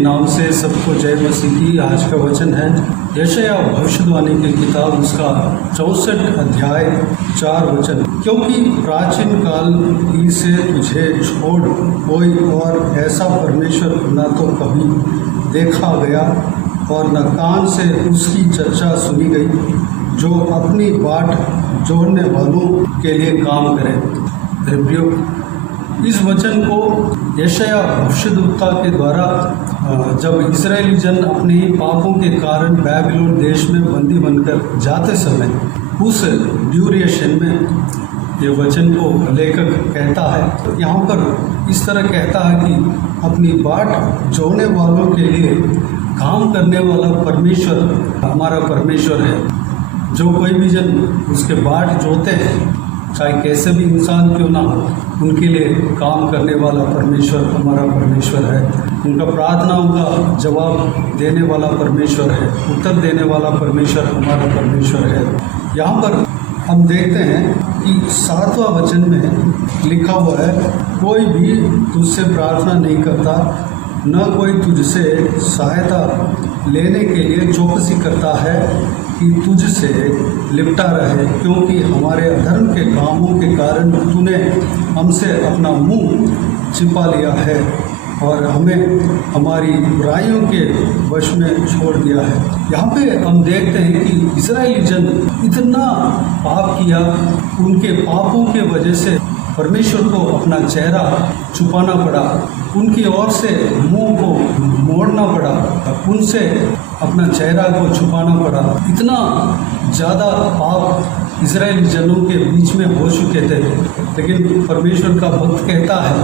नाम से सबको जय मसीह की। आज का वचन है यशायाह भविष्यवाणी की किताब, उसका 64 अध्याय 4 वचन। क्योंकि प्राचीन काल ही से तुझे छोड़ कोई और ऐसा परमेश्वर न तो कभी देखा गया और न कान से उसकी चर्चा सुनी गई, जो अपनी बाट जोड़ने वालों के लिए काम करे। प्रियो, इस वचन को यशायाह भविष्यद्वक्ता के द्वारा जब इस्राएली जन अपने ही पापों के कारण बाबिलोन देश में बंदी बनकर जाते समय उस ड्यूरेशन में ये वचन को लेखक कहता है। तो यहाँ पर इस तरह कहता है कि अपनी बाट जोड़ने वालों के लिए काम करने वाला परमेश्वर हमारा परमेश्वर है। जो कोई भी जन उसके बाट जोते हैं, चाहे कैसे भी इंसान क्यों ना हो, उनके लिए काम करने वाला परमेश्वर हमारा परमेश्वर है। उनका प्रार्थनाओं का जवाब देने वाला परमेश्वर है, उत्तर देने वाला परमेश्वर हमारा परमेश्वर है। यहाँ पर हम देखते हैं कि 7वां वचन में लिखा हुआ है, कोई भी तुझसे प्रार्थना नहीं करता, न कोई तुझसे सहायता लेने के लिए चौकसी करता है कि तुझसे लिपटा रहे, क्योंकि हमारे अधर्म के कामों के कारण तूने हमसे अपना मुंह छिपा लिया है और हमें हमारी बुराइयों के वश में छोड़ दिया है। यहाँ पे हम देखते हैं कि इस्राएली जन इतना पाप किया, उनके पापों के वजह से परमेश्वर को अपना चेहरा छुपाना पड़ा, उनकी ओर से मुंह को मोड़ना पड़ा, उनसे अपना चेहरा को छुपाना पड़ा। इतना ज़्यादा पाप इस्राएली जनों के बीच में हो चुके थे। लेकिन परमेश्वर का भक्त कहता है,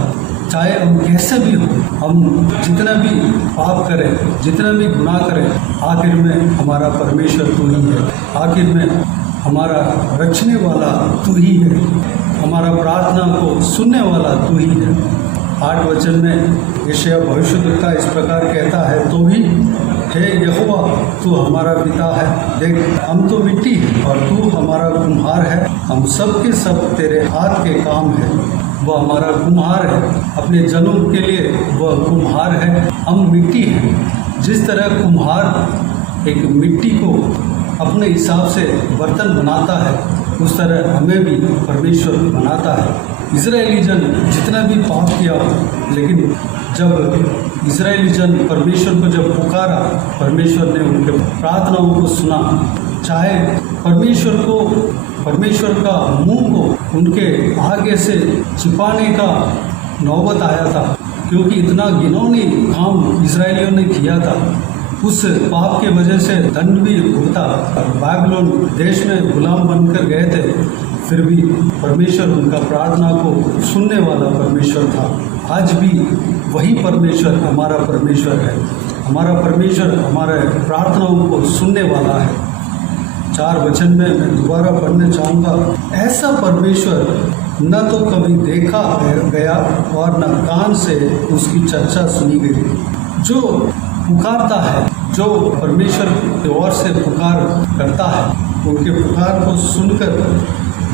चाहे हम कैसे भी हो, हम जितना भी पाप करें, जितना भी गुनाह करें, आखिर में हमारा परमेश्वर तू ही है, आखिर में हमारा रचने वाला तू ही है, हमारा प्रार्थना को सुनने वाला तू ही है। 8 वचन में यशायाह भविष्यद्वक्ता इस प्रकार कहता है, तो भी हे यहोवा तू हमारा पिता है, देख हम तो मिट्टी है और तू हमारा कुम्हार है, हम सब के सब तेरे हाथ के काम है। वह हमारा कुम्हार है, अपने जनों के लिए वह कुम्हार है, हम मिट्टी हैं। जिस तरह कुम्हार एक मिट्टी को अपने हिसाब से बर्तन बनाता है, उस तरह हमें भी परमेश्वर बनाता है। इजरायली जन जितना भी पाप किया, लेकिन जब इजरायली जन परमेश्वर को जब पुकारा, परमेश्वर ने उनके प्रार्थनाओं को सुना। चाहे परमेश्वर का मुंह को उनके आगे से छिपाने का नौबत आया था, क्योंकि इतना घिनौनी काम इजरायलियों ने किया था। उस पाप के वजह से दंड भी भुगता, बाबिलोन देश में गुलाम बनकर गए थे, फिर भी परमेश्वर उनका प्रार्थना को सुनने वाला परमेश्वर था। आज भी वही परमेश्वर हमारा परमेश्वर है। हमारा परमेश्वर हमारे प्रार्थनाओं को सुनने वाला है। 4 वचन में मैं दोबारा पढ़ने चाहूँगा, ऐसा परमेश्वर न तो कभी देखा गया और न कान से उसकी चर्चा सुनी गई। जो पुकारता है, जो परमेश्वर की ओर से पुकार करता है, उनके पुकार को सुनकर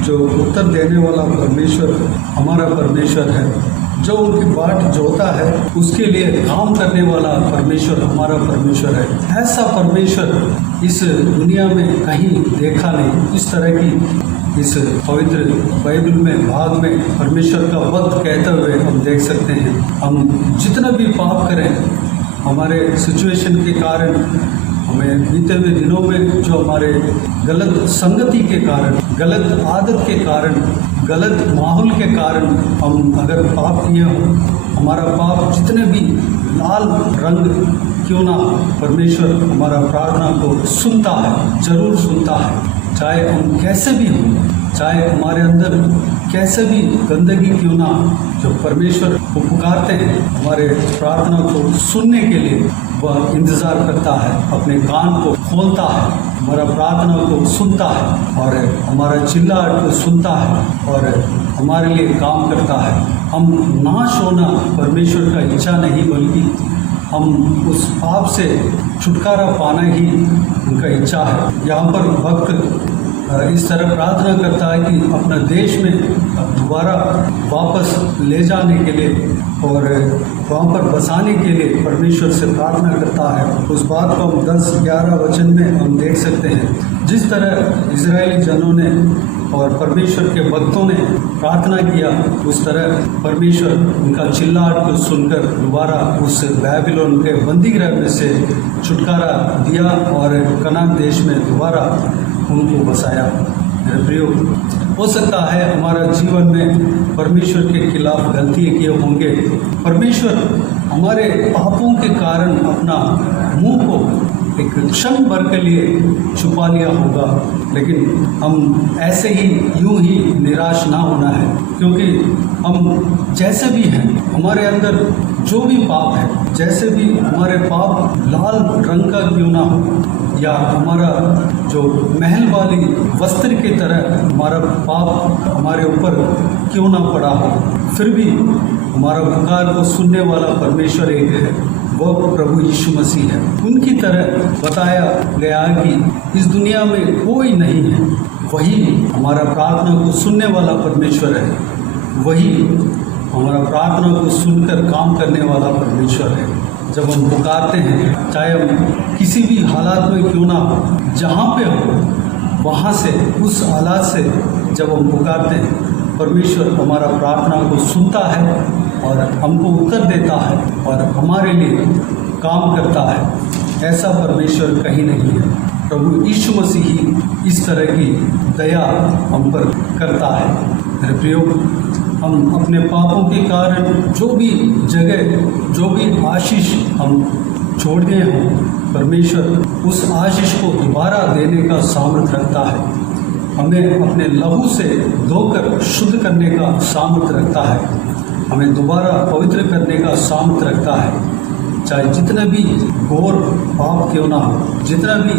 जो उत्तर देने वाला परमेश्वर हमारा परमेश्वर है। जो उनकी बाट जोता है, उसके लिए काम करने वाला परमेश्वर हमारा परमेश्वर है। ऐसा परमेश्वर इस दुनिया में कहीं देखा नहीं। इस तरह की इस पवित्र बाइबल में भाग में परमेश्वर का वक्त कहते हुए हम देख सकते हैं। हम जितना भी पाप करें, हमारे सिचुएशन के कारण, हमें बीते हुए दिनों में जो हमारे गलत संगति के कारण, गलत आदत के कारण, गलत माहौल के कारण हम अगर पाप किए हों, हमारा पाप जितने भी लाल रंग क्यों ना, परमेश्वर हमारा प्रार्थना को सुनता है, जरूर सुनता है। चाहे हम कैसे भी हों, चाहे हमारे अंदर कैसे भी गंदगी क्यों ना, जो परमेश्वर को पुकारते हैं, हमारे प्रार्थना को सुनने के लिए वह इंतज़ार करता है, अपने कान को खोलता है, हमारा प्रार्थना को सुनता है और हमारा चिल्लाहट को सुनता है और हमारे लिए काम करता है। हम नाश होना परमेश्वर का इच्छा नहीं, बल्कि हम उस पाप से छुटकारा पाना ही उनका इच्छा है। यहाँ पर भक्त इस तरह प्रार्थना करता है कि अपना देश में दोबारा वापस ले जाने के लिए और वहाँ पर बसाने के लिए परमेश्वर से प्रार्थना करता है। उस बात को हम 10-11 वचन में हम देख सकते हैं। जिस तरह इजरायली जनों ने और परमेश्वर के भक्तों ने प्रार्थना किया, उस तरह परमेश्वर उनका चिल्लाहट को सुनकर दोबारा उस बाबिलोन के बंदीगृह में से छुटकारा दिया और कनान देश में दोबारा उनको बसाया। मेरे प्रियो, हो सकता है हमारा जीवन में परमेश्वर के खिलाफ गलतियाँ किए होंगे। परमेश्वर हमारे पापों के कारण अपना मुंह को एक क्षण भर के लिए छुपा लिया होगा, लेकिन हम ऐसे ही यूं ही निराश ना होना है, क्योंकि हम जैसे भी हैं, हमारे अंदर जो भी पाप है, जैसे भी हमारे पाप लाल रंग का क्यों ना हो या हमारा जो महल वाली वस्त्र की तरह हमारा पाप हमारे ऊपर क्यों ना पड़ा हो, फिर भी हमारा पुकार को सुनने वाला परमेश्वर एक है, वह प्रभु यीशु मसीह है। उनकी तरह बताया गया कि इस दुनिया में कोई नहीं है, वही हमारा प्रार्थना को सुनने वाला परमेश्वर है, वही हमारा प्रार्थना को सुनकर काम करने वाला परमेश्वर है। जब हम पुकारते हैं, चाहे हम किसी भी हालात में क्यों ना हो, जहाँ पे हो वहाँ से, उस हालात से जब हम पुकारते हैं, परमेश्वर हमारा प्रार्थना को सुनता है और हमको उत्तर देता है और हमारे लिए काम करता है। ऐसा परमेश्वर कहीं नहीं है। प्रभु यीशु मसीह ही इस तरह की दया हम पर करता है। मेरे प्रियो, हम अपने पापों के कारण जो भी जगह, जो भी आशीष हम छोड़ गए हों, परमेश्वर उस आशीष को दोबारा देने का सामर्थ्य रखता है। हमें अपने लहू से धोकर शुद्ध करने का सामर्थ्य रखता है, हमें दोबारा पवित्र करने का सामर्थ्य रखता है। चाहे जितना भी घोर पाप क्यों ना हो, जितना भी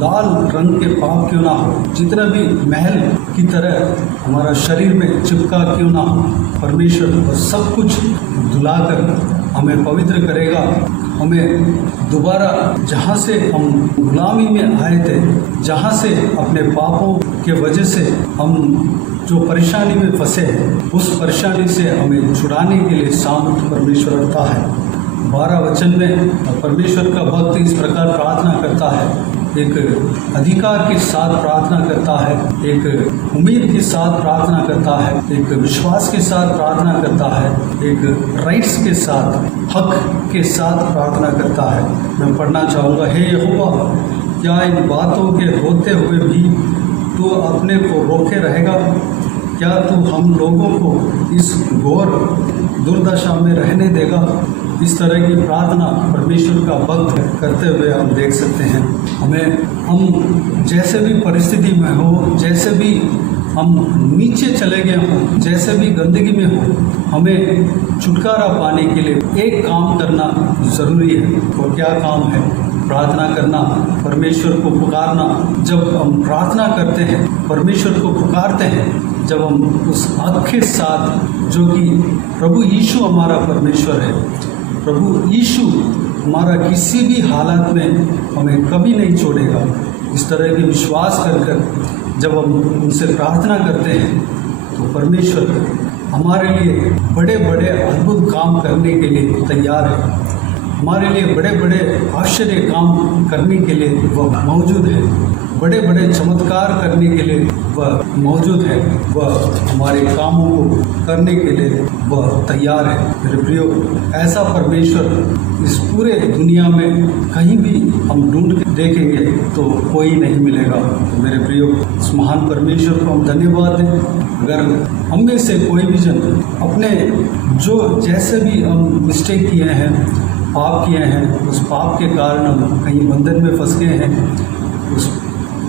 लाल रंग के पाप क्यों ना हो, जितना भी महल की तरह हमारा शरीर में चिपका क्यों ना हो, परमेश्वर सब कुछ धुलाकर हमें पवित्र करेगा। हमें दोबारा जहाँ से हम गुलामी में आए थे, जहाँ से अपने पापों के वजह से हम जो परेशानी में फंसे हैं, उस परेशानी से हमें छुड़ाने के लिए सामर्थ्य परमेश्वर रखता है। 12 वचन में परमेश्वर का भक्त इस प्रकार प्रार्थना करता है, एक अधिकार के साथ प्रार्थना करता है, एक उम्मीद के साथ प्रार्थना करता है, एक विश्वास के साथ प्रार्थना करता है, एक राइट्स के साथ, हक के साथ प्रार्थना करता है। मैं पढ़ना चाहूँगा। हे यहोवा, क्या इन बातों के होते हुए भी तू अपने को रोके रहेगा? क्या तू हम लोगों को इस घोर दुर्दशा में रहने देगा? इस तरह की प्रार्थना परमेश्वर का भक्त करते हुए हम देख सकते हैं। हम जैसे भी परिस्थिति में हो, जैसे भी हम नीचे चले गए हों, जैसे भी गंदगी में हो, हमें छुटकारा पाने के लिए एक काम करना ज़रूरी है। और क्या काम है? प्रार्थना करना, परमेश्वर को पुकारना। जब हम प्रार्थना करते हैं, परमेश्वर को पुकारते हैं, जब हम उस हक के साथ, जो कि प्रभु यीशु हमारा परमेश्वर है, प्रभु यीशु हमारा किसी भी हालत में हमें कभी नहीं छोड़ेगा, इस तरह की विश्वास कर जब हम उनसे प्रार्थना करते हैं, तो परमेश्वर हमारे लिए बड़े बड़े अद्भुत काम करने के लिए तैयार है। हमारे लिए बड़े बड़े आश्चर्य काम करने के लिए वह मौजूद है, बड़े बड़े चमत्कार करने के लिए वह मौजूद है, वह हमारे कामों को करने के लिए वह तैयार है। मेरे प्रियो, ऐसा परमेश्वर इस पूरे दुनिया में कहीं भी हम ढूंढ के देखेंगे तो कोई नहीं मिलेगा। तो मेरे प्रियो, इस महान परमेश्वर को हम धन्यवाद दें। अगर हम में से कोई भी जन अपने जो जैसे भी हम मिस्टेक किए हैं, पाप किए हैं, उस पाप के कारण हम कहीं बंधन में फंस गए हैं, उस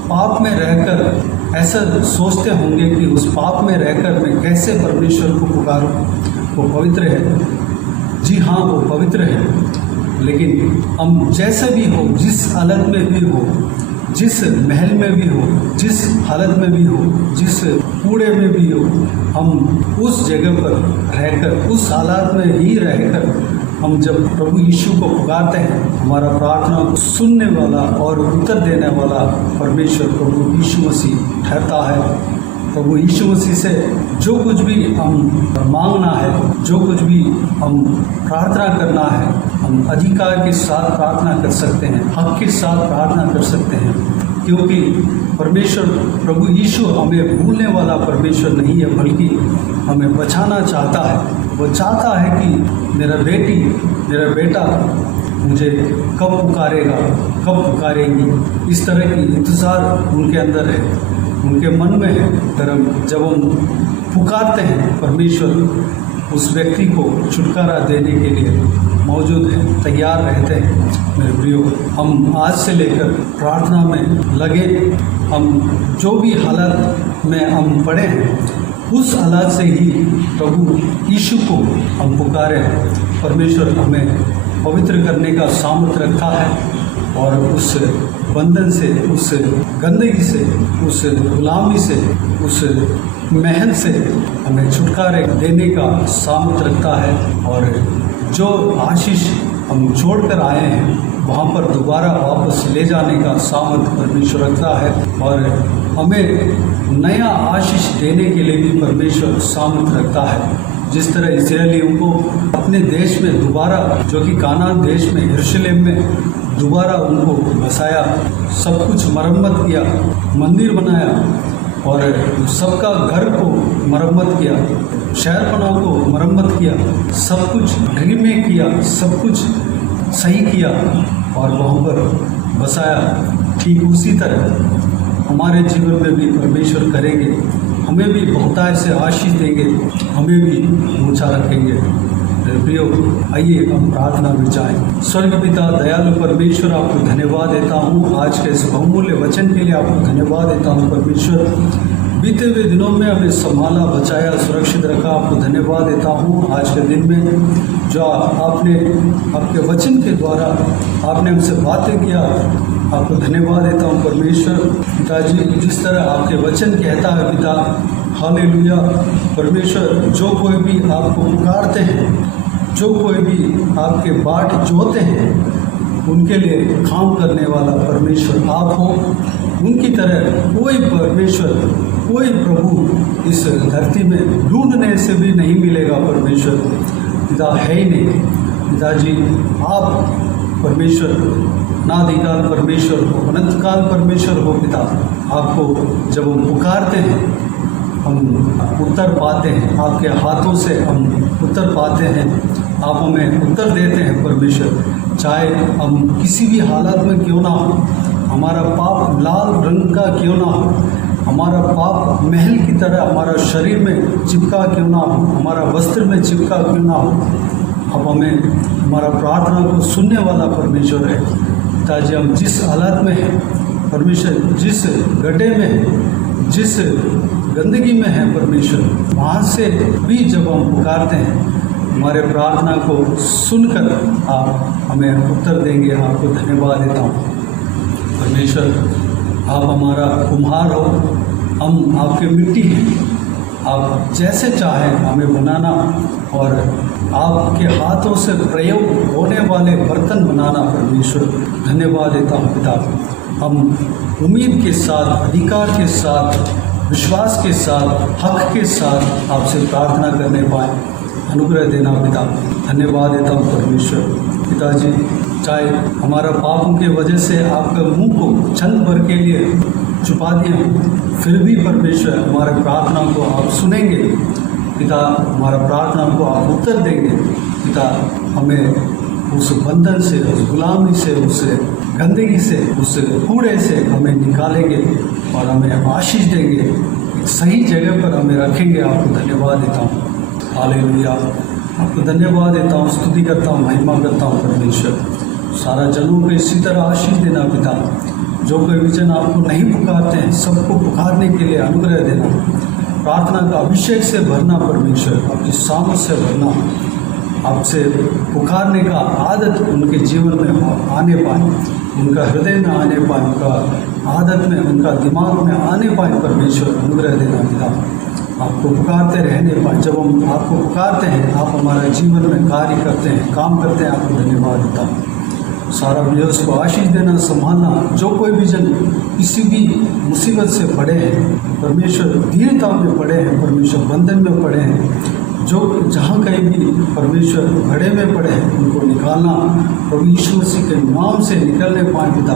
पाप में रहकर ऐसा सोचते होंगे कि उस पाप में रहकर मैं कैसे परमेश्वर को पुकारूं, वो पवित्र है। जी हाँ, वो पवित्र है, लेकिन हम जैसे भी हो, जिस हालत में भी हो, जिस महल में भी हो, जिस हालत में भी हो, जिस कूड़े में भी हो, हम उस जगह पर रहकर, उस हालात में ही रहकर हम जब प्रभु यीशु को पुकारते हैं, हमारा प्रार्थना को सुनने वाला और उत्तर देने वाला परमेश्वर प्रभु यीशु मसीह ठहरता है। प्रभु यीशु मसीह से जो कुछ भी हम मांगना है, जो कुछ भी हम प्रार्थना करना है, हम अधिकार के साथ प्रार्थना कर सकते हैं, हक के साथ प्रार्थना कर सकते हैं, क्योंकि परमेश्वर प्रभु यीशु हमें भूलने वाला परमेश्वर नहीं है, बल्कि हमें बचाना चाहता है। वो चाहता है कि मेरा बेटी, मेरा बेटा मुझे कब पुकारेगा, कब पुकारेंगी, इस तरह की इंतज़ार उनके अंदर है, उनके मन में है। जब हम पुकारते हैं, परमेश्वर उस व्यक्ति को छुटकारा देने के लिए मौजूद है, तैयार रहते हैं। मेरे प्रियो, हम आज से लेकर प्रार्थना में लगे। हम जो भी हालत में हम पड़े हैं, उस हालत से ही प्रभु यीशु को हम पुकारें। परमेश्वर हमें पवित्र करने का सामर्थ्य रखता है और उस बंधन से, उस गंदगी से, उस गुलामी से, उस महल से हमें छुटकारे देने का सामर्थ्य रखता है। और जो आशीष हम छोड़ कर आए हैं, वहाँ पर दोबारा वापस ले जाने का सामर्थ्य परमेश्वर रखता है। और हमें नया आशीष देने के लिए भी परमेश्वर सामर्थ्य रखता है। जिस तरह इस्राएलियों को अपने देश में दोबारा, जो कि कानान देश में, यरूशलेम में दोबारा उनको बसाया, सब कुछ मरम्मत किया, मंदिर बनाया और सबका घर को मरम्मत किया, शहरपना को मरम्मत किया, सब कुछ रीमेक किया, सब कुछ सही किया और वहाँ पर बसाया। ठीक उसी तरह हमारे जीवन में भी परमेश्वर करेंगे, हमें भी बहुतायत से आशीष देंगे, हमें भी ऊंचा रखेंगे। प्रियो, आइए हम प्रार्थना में जाएं। स्वर्ग पिता दयालु परमेश्वर, आपको धन्यवाद देता हूँ आज के इस बहुमूल्य वचन के लिए। आपको धन्यवाद देता हूँ परमेश्वर, बीते हुए दिनों में हमें संभाला, बचाया, सुरक्षित रखा। आपको धन्यवाद देता हूँ आज के दिन में जो आपने आपके वचन के द्वारा आपने हमसे बातें किया। आपको धन्यवाद देता हूँ परमेश्वर। पिताजी, जिस तरह आपके वचन कहता है पिता, हालेलुया परमेश्वर, जो कोई भी आपको पुकारते हैं, जो कोई भी आपके बाट जोते हैं, उनके लिए काम करने वाला परमेश्वर आप हो। उनकी तरह कोई परमेश्वर, कोई प्रभु इस धरती में ढूंढने से भी नहीं मिलेगा परमेश्वर, पिता है ही नहीं। पिताजी, आप परमेश्वर नादिकाल परमेश्वर हो, अनंतकाल परमेश्वर हो पिता। आपको जब हम पुकारते हैं, हम उत्तर पाते हैं, आपके हाथों से हम उत्तर पाते हैं, आप हमें उत्तर देते हैं परमेश्वर। चाहे हम किसी भी हालत में क्यों ना हो, हमारा पाप लाल रंग का क्यों ना हो, हमारा पाप महल की तरह हमारा शरीर में चिपका क्यों ना हो, हमारा वस्त्र में चिपका क्यों ना हो, अब हमें हमारा प्रार्थना को सुनने वाला परमेश्वर है। ताकि हम जिस हालत में हैं परमेश्वर, जिस गड्ढे में हैं, जिस गंदगी में है परमेश्वर, वहाँ से भी जब हम पुकारते हैं, हमारे प्रार्थना को सुनकर आप हमें उत्तर देंगे। आपको धन्यवाद देता हूँ परमेश्वर। आप हमारा कुम्हार हो, हम आपके मिट्टी हैं। आप जैसे चाहें हमें बनाना और आपके हाथों से प्रयोग होने वाले बर्तन बनाना परमेश्वर। धन्यवाद देता हूँ पिता। हम उम्मीद के साथ, अधिकार के साथ, विश्वास के साथ, हक के साथ आपसे प्रार्थना करने पाए, अनुग्रह देना पिता। धन्यवाद देता हूँ परमेश्वर। पिताजी, चाहे हमारा पापों के वजह से आपका मुंह को क्षण भर के लिए छुपा दिया, फिर भी परमेश्वर हमारे प्रार्थना को आप सुनेंगे पिता, हमारा प्रार्थना को आप उत्तर देंगे पिता। हमें उस बंधन से, उस गुलामी से, उस गंदगी से, उस कूड़े से हमें निकालेंगे और हमें आशीष देंगे, एक सही जगह पर हमें रखेंगे। आपको धन्यवाद देता हूँ। हालेलुया, आपको धन्यवाद देता हूँ, स्तुति करता हूँ, महिमा करता हूँ परमेश्वर। सारा जनों को इसी तरह आशीष देना पिता। जो कोई विजन आपको नहीं पुकारते हैं, सबको पुकारने के लिए अनुग्रह देना। प्रार्थना का अभिषेक से भरना परमेश्वर, आपकी सामर्थ से भरना, आपसे पुकारने का आदत उनके जीवन में आने पाए, उनका हृदय में आने पाए, उनका आदत में, उनका दिमाग में आने पाए परमेश्वर। अनुग्रह देना पिता। आपको पुकारते रहने पाए। जब हम आपको पुकारते हैं, आप हमारे जीवन में कार्य करते हैं, काम करते हैं, आपको धन्यवाद देता हूँ। सारा व्यूअर्स को आशीष देना, संभालना। जो कोई भी जन किसी भी मुसीबत से पड़े हैं, परमेश्वर दीनता में पड़े हैं, परमेश्वर बंधन में पड़े हैं, जो जहाँ कहीं भी परमेश्वर घड़े में पड़े हैं, उनको निकालना प्रभु यीशु मसीह के नाम से निकलने पाए। पिता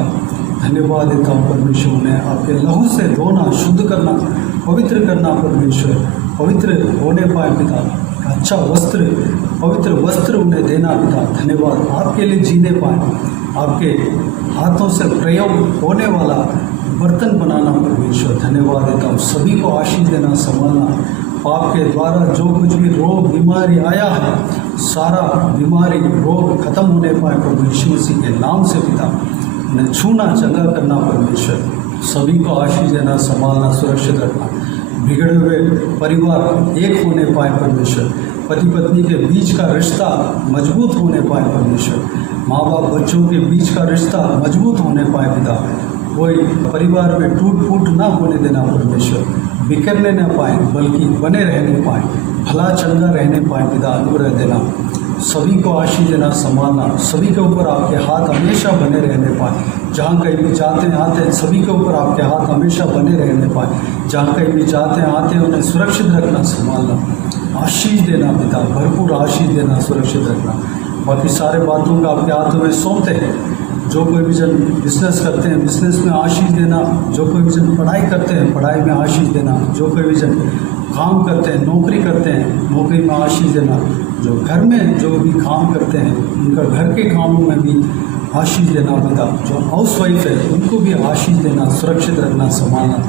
धन्यवाद देता हूँ परमेश्वर, उन्हें आपके लहू से धोना, शुद्ध करना, पवित्र करना। परमेश्वर पवित्र होने पाए पिता, अच्छा वस्त्र, पवित्र वस्त्र उन्हें देना पिता। धन्यवाद, आपके लिए जीने पाए, आपके हाथों से प्रयोग होने वाला बर्तन बनाना। परमेश्वर धन्यवाद देता हूँ, सभी को आशीष देना, संभालना। पाप के द्वारा जो कुछ भी रोग बीमारी आया है, सारा बीमारी रोग खत्म होने पाए प्रभु यीशु मसीह के नाम से पिता। उन्हें छूना, चंगा करना। परमेश्वर सभी को आशीष देना, संभालना, सुरक्षित रखना। बिगड़े हुए परिवार एक होने पाए परमेश्वर, पति पत्नी के बीच का रिश्ता मजबूत होने पाए परमेश्वर, माँ बाप बच्चों के बीच का रिश्ता मजबूत होने पाए पिता। कोई परिवार में टूट फूट ना होने देना परमेश्वर, बिखरने न पाए बल्कि बने रहने पाए, भला चंगा रहने पाए पिता। अनुग्रह देना, सभी को आशीष देना, संभालना। सभी के ऊपर आपके हाथ हमेशा बने रहने पाए। जहाँ कहीं भी जाते हैं आते हैं, सभी के ऊपर आपके हाथ हमेशा बने रहने पाए। जहाँ कहीं भी जाते हैं आते हैं, उन्हें सुरक्षित रखना, संभालना। आशीष देना पिता, भरपूर आशीष देना, सुरक्षित रखना। बाकी सारे बातों का आपके हाथों में सौंपते हैं। जो कोई भी जन बिजनेस करते हैं, बिजनेस में आशीष देना। जो कोई भी जन पढ़ाई करते हैं, पढ़ाई में आशीष देना। जो कोई भी जन काम करते हैं, नौकरी करते हैं, नौकरी में आशीष देना। जो घर में जो भी काम करते हैं, उनका घर के कामों में भी आशीष देना पिता। जो हाउस वाइफ है, उनको भी आशीष देना, सुरक्षित रखना, संभालना।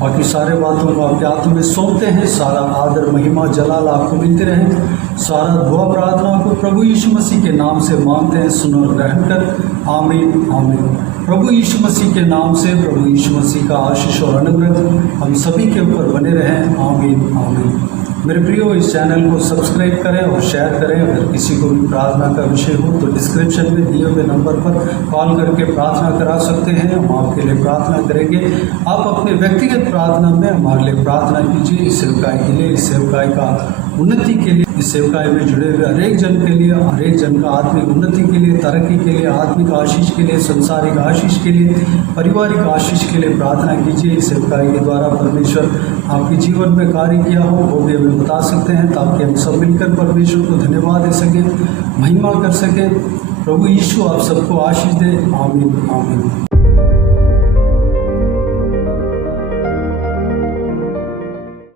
बाकी सारे बातों को आपके हाथों में सौंपते हैं। सारा आदर, महिमा, जलाल आपको मिलते रहे। सारा दुआ प्रार्थना को प्रभु यीशु मसीह के नाम से मांगते हैं, सुनो और ग्रहण कर। आमीन आमीन। प्रभु यीशु मसीह के नाम से, प्रभु यीशु मसीह का आशीष और अनुग्रह हम सभी के ऊपर बने रहें। आमीन आमीन। मेरे प्रियो, इस चैनल को सब्सक्राइब करें और शेयर करें। अगर किसी को भी प्रार्थना का विषय हो तो डिस्क्रिप्शन में दिए हुए नंबर पर कॉल करके प्रार्थना करा सकते हैं। हम आपके लिए प्रार्थना करेंगे। आप अपने व्यक्तिगत प्रार्थना में हमारे लिए प्रार्थना कीजिए। इस सेवकाई के लिए, इस सेवकाई का उन्नति के लिए, इस सेवकाई में जुड़े हुए हरेक जन के लिए, हरेक जन का आत्मिक उन्नति के लिए, तरक्की के लिए, आत्मिक आशीष के लिए, संसारिक आशीष के लिए, पारिवारिक आशीष के लिए प्रार्थना कीजिए। इस सेवकाई के द्वारा परमेश्वर आपके जीवन में कार्य किया हो वो भी हमें बता सकते हैं, ताकि हम सब मिलकर परमेश्वर को धन्यवाद दे सकें, महिमा कर सकें। प्रभु यीशु आप सबको आशीष दे। आमीन आमीन।